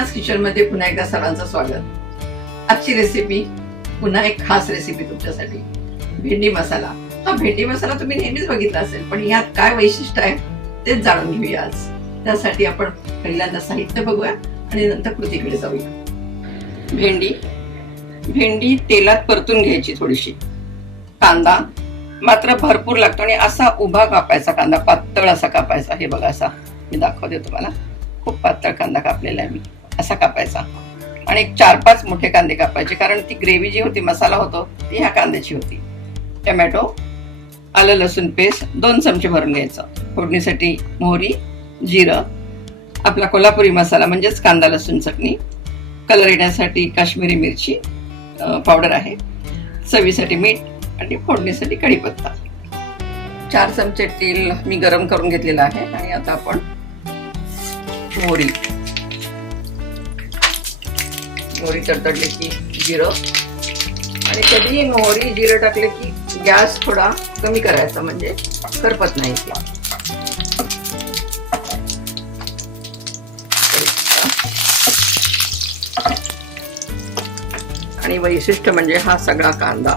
मीनाज kitchen मध्ये पुन्हा एकदा सर्वांचं स्वागत। आजची रेसिपी पुन्हा एक खास रेसिपी तुमच्यासाठी, भेंडी मसाला। हा भेंडी मसाला तुम्ही नेहमीच बघितला असेल, पण यात काय वैशिष्ट्य आहे तेच जाणून घेऊया आज। त्यासाठी आपण पहिल्यांदा साहित्य बघूया आणि नंतर कृतीकडे जाऊया। भेंडी तेलात परतून घ्यायची थोडीशी। कांदा मात्र भरपूर लागतो आणि असा उभा कापायचा कांदा, पातळ असा कापायचा। हे बघा, असा मी दाखवते तुम्हाला, खूप पातळ कांदा कापलेला आहे मी, असा कापायचा। आणि 4-5 मोठे कांदे कापायचे, कारण ती ग्रेव्ही जी होती, मसाला होतो ती ह्या कांद्याची होती। टोमॅटो, आलं लसूण पेस्ट 2 चमचे भरून घ्यायचं। फोडणीसाठी मोहरी, जिरं, आपला कोल्हापुरी मसाला म्हणजेच कांदा लसूण चटणी, कलर येण्यासाठी काश्मीरी मिरची पावडर आहे, चवीसाठी मीठ आणि फोडणीसाठी कढीपत्ता। 4 चमचे तेल मी गरम करून घेतलेलं आहे। आणि आता आपण मोहरी तडतडली की जिरं, आणि कधी मोहरी जिरं टाकले की गॅस थोडा कमी करायचा, म्हणजे करपत नाही ते। आणि वैशिष्ट्य म्हणजे हा सगळा कांदा।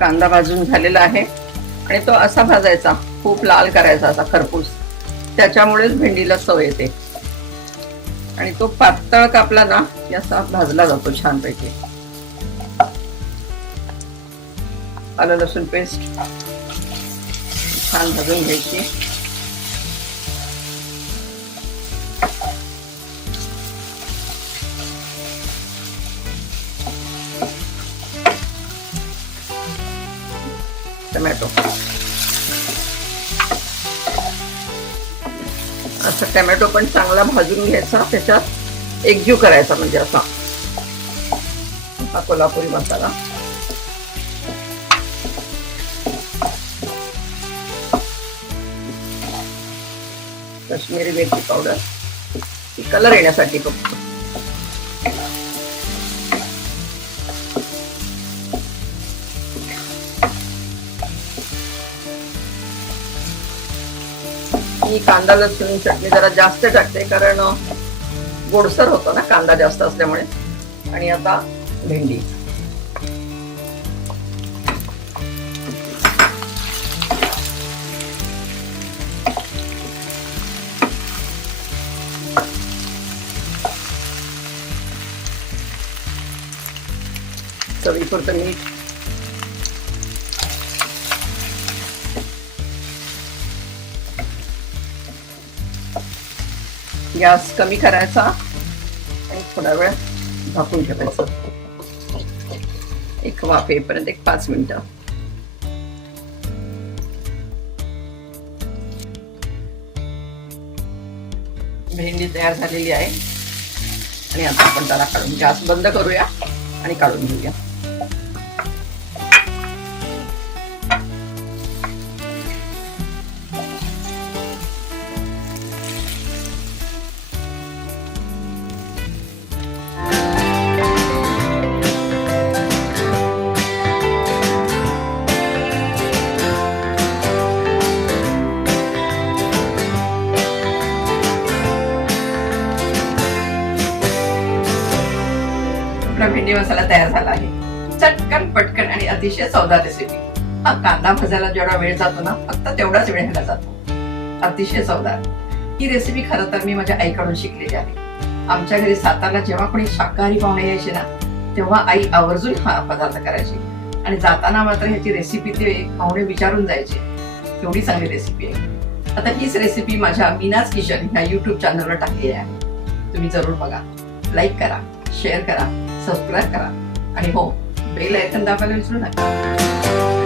कांदा भाजून झालेला आहे आणि तो असा भाजायचा, खूप लाल करायचा, असा खरपूस, त्याच्यामुळेच भेंडीला चव येते। आणि तो पातळ कापला ना की असा भाजला जातो छानपैकी। आलं लसूण पेस्ट छान भाजून घ्यायची। टोमॅटो असा टोमॅटो पण चांगला भाजून घ्यायचा, त्याच्यात एकजीव करायचा, म्हणजे असा हा कोल्हापुरी मसाला। काश्मीरी मिरची पावडर, कलर येण्यासाठी फक्त। ही कांदा लसूण चटणी जरा जास्त टाकते, कारण गोडसर होतो ना कांदा जास्त असल्यामुळे। आणि आता भेंडी, चवीपुरतं मीठ, गॅस कमी करायचा आणि थोडा वेळ झाकून ठेवायचं, एक वाफ येईपर्यंत, एक 5 मिनिटं। भेंडी तयार झालेली आहे आणि आता आपण त्याला काढून गॅस बंद करूया आणि काढून घेऊया। भेंडी मसाला तयार झाला आहे। चटकन पटकन आणि अतिशय चवदार रेसिपी। हा कांदा भाजायला जेवढा वेळ जातो ना, फक्त तेवढाच वेळ ह्याला जातो। अतिशय चवदार ही रेसिपी खरं तर मी माझ्या आईकडून शिकलेली आहे। आमच्या घरी सातारला जेव्हा कोणी शाकाहारी पाहुणे यायचे ना, तेव्हा आई आवर्जून हा पदार्थ करायची, आणि जाताना मात्र ह्याची रेसिपी ते पाहुणे विचारून जायचे। एवढी चांगली रेसिपी आहे। आता हीच रेसिपी माझ्या मीनाज किचन ह्या YouTube चॅनलवर टाकलेली आहे, तुम्ही जरूर बघा, लाईक करा, शेअर करा, सबस्क्राईब करा, आणि हो, बेल आयकॉन दाबायला विसरू नका।